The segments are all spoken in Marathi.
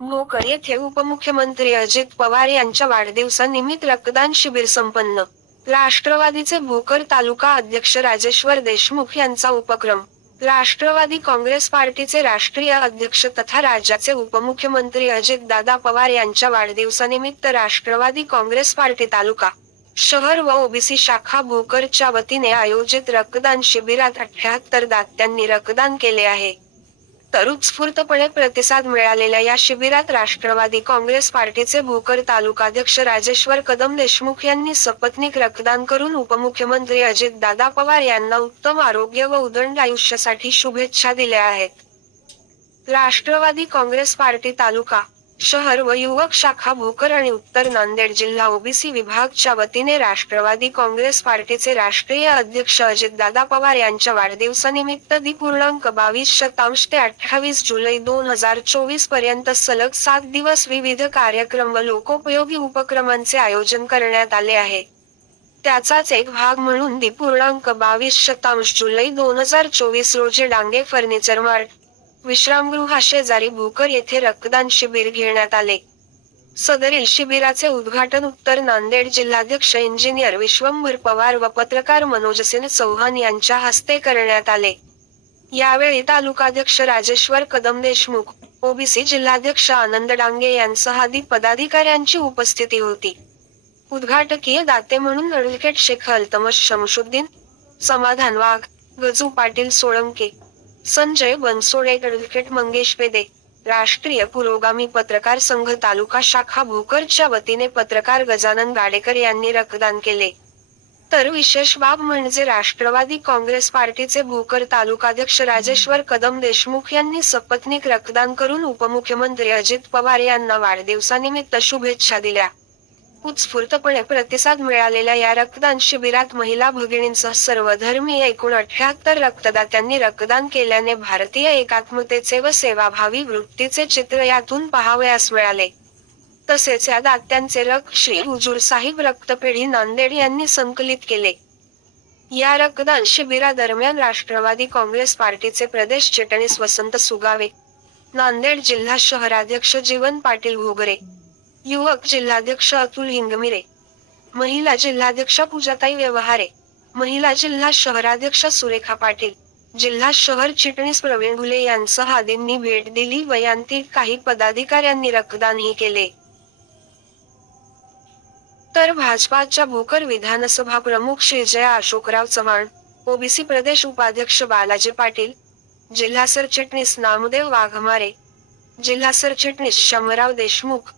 भोकर येथे उपमुख्यमंत्री अजित पवार यांच्या वाढदिवसानिमित्त रक्तदान शिबिर संपन्न. राष्ट्रवादीचे भोकर तालुका अध्यक्ष राजेश्वर देशमुख यांचा उपक्रम. राष्ट्रवादी काँग्रेस पार्टीचे राष्ट्रीय अध्यक्ष तथा राज्याचे उपमुख्यमंत्री अजित दादा पवार यांच्या वाढदिवसानिमित्त राष्ट्रवादी काँग्रेस पार्टी तालुका शहर व ओबीसी शाखा भोकरच्या वतीने आयोजित रक्तदान शिबिरात अठ्याहत्तर दात्यांनी रक्तदान केले आहे. तर उत्स्फूर्तपणे प्रतिसाद मिळालेल्या या शिबिरात राष्ट्रवादी काँग्रेस पार्टीचे भोकर तालुकाध्यक्ष राजेश्वर कदम देशमुख यांनी सपत्नीक रक्तदान करून उपमुख्यमंत्री अजित दादा पवार यांना उत्तम आरोग्य व उदंड आयुष्यासाठी शुभेच्छा दिल्या आहेत. राष्ट्रवादी काँग्रेस पार्टी तालुका शहर व युवक शाखा भोकर आणि उत्तर नांदेड जिल्हा ओबीसी विभागच्या वतीने राष्ट्रवादी काँग्रेस पार्टीचे राष्ट्रीय अध्यक्ष अजितदादा पवार यांच्या वाढदिवसानिमित्त दि पूर्णांक बावीस शतांश ते अठ्ठावीस जुलै दोन हजार चोवीसपर्यंत सलग सात दिवस विविध कार्यक्रम व लोकोपयोगी उपक्रमांचे आयोजन करण्यात आले आहे. त्याचाच एक भाग म्हणून दि पूर्णांक बावीस शतांश जुलै दोन हजार चोवीस रोजी डांगे फर्निचर मार्ट विश्रामगृहा शेजारी भोकर येथे रक्तदान शिबिर घेण्यात आले. सदरील शिबिराचे उद्घाटन उत्तर नांदेड जिल्हाध्यक्ष इंजिनियर विश्वंभर पवार व पत्रकार मनोजसेन चौहान यांच्या हस्ते करण्यात आले. यावेळी तालुकाध्यक्ष राजेश्वर कदम देशमुख ओबीसी जिल्हाध्यक्ष आनंद डांगे यांसह आदी पदाधिकाऱ्यांची उपस्थिती होती. उद्घाटकीय दाते म्हणून ॲडव्होकेट शेख अल्तमश शमशुद्दीन समाधान वाघ गजू पाटील सोळंके संजय बनसोडे ॲडव्होकेट मंगेश पेदे राष्ट्रीय पुरोगामी पत्रकार संघ तालुका शाखा भोकरच्या वतीने पत्रकार गजानन गाडेकर यांनी रक्तदान केले. तर विशेष बाब म्हणजे राष्ट्रवादी काँग्रेस पार्टीचे भोकर तालुकाध्यक्ष राजेश्वर कदम देशमुख यांनी सपत्नीक रक्तदान करून उपमुख्यमंत्री अजित पवार यांना वाढदिवसानिमित्त शुभेच्छा दिल्या. उत्स्फूर्तपणे प्रतिसाद मिळालेल्या या रक्तदान शिबिरात महिला भगिनींसह सर्व धर्मीय एकूण अठ्याहत्तर रक्तदात्यांनी रक्तदान केल्याने भारतीय एकात्मतेचे व सेवाभावी वृत्तीचे चित्र यातून पाहावयास मिळाले. तसेच या दात्यांचे रक्त श्री हुजूर साहिब रक्तपेढी नांदेड यांनी संकलित केले. या रक्तदान शिबिरादरम्यान राष्ट्रवादी काँग्रेस पार्टीचे प्रदेश चिटणीस वसंत सुगावे नांदेड जिल्हा शहराध्यक्ष जीवन पाटील घोगरे युवक जिल्हाध्यक्ष अतुल हिंगमिरे महिला जिल्हाध्यक्ष पूजाताई व्यवहारे महिला जिल्हा शहराध्यक्ष सुरेखा पाटील जिल्हा शहर चिटणीस प्रवीण घुले यांसह आदींनी भेट दिली व यांतील काही पदाधिकाऱ्यांनी रक्तदानही केले. तर भाजपाच्या भोकर विधानसभा प्रमुख श्रीजया अशोकराव चव्हाण ओबीसी प्रदेश उपाध्यक्ष बालाजी पाटील जिल्हा सरचिटणीस नामदेव वाघमारे जिल्हा सरचिटणीस शमराव देशमुख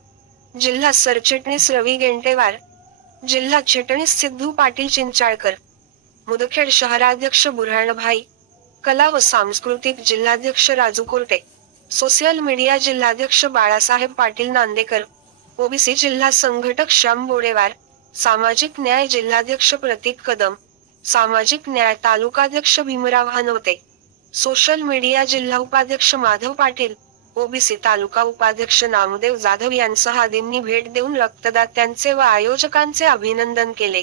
जिल्हा सरचिटणीस रवी गेंटेवार जिल्हा चिटणीस सिद्धू पाटील चिंचाळकर मुदखेड शहराध्यक्ष बुरहाणभाई कला व सांस्कृतिक जिल्हाध्यक्ष राजू कोरटे सोशल मीडिया जिल्हाध्यक्ष बाळासाहेब पाटील नांदेकर ओबीसी जिल्हा संघटक श्याम बोडेवार सामाजिक न्याय जिल्हाध्यक्ष प्रतीक कदम सामाजिक न्याय तालुकाध्यक्ष भीमराव हनवते सोशल मीडिया जिल्हा उपाध्यक्ष माधव पाटील ओबीसी तालुका उपाध्यक्ष नामदेव जाधव यांसह आदींनी भेट देऊन रक्तदात्यांचे व आयोजकांचे अभिनंदन केले.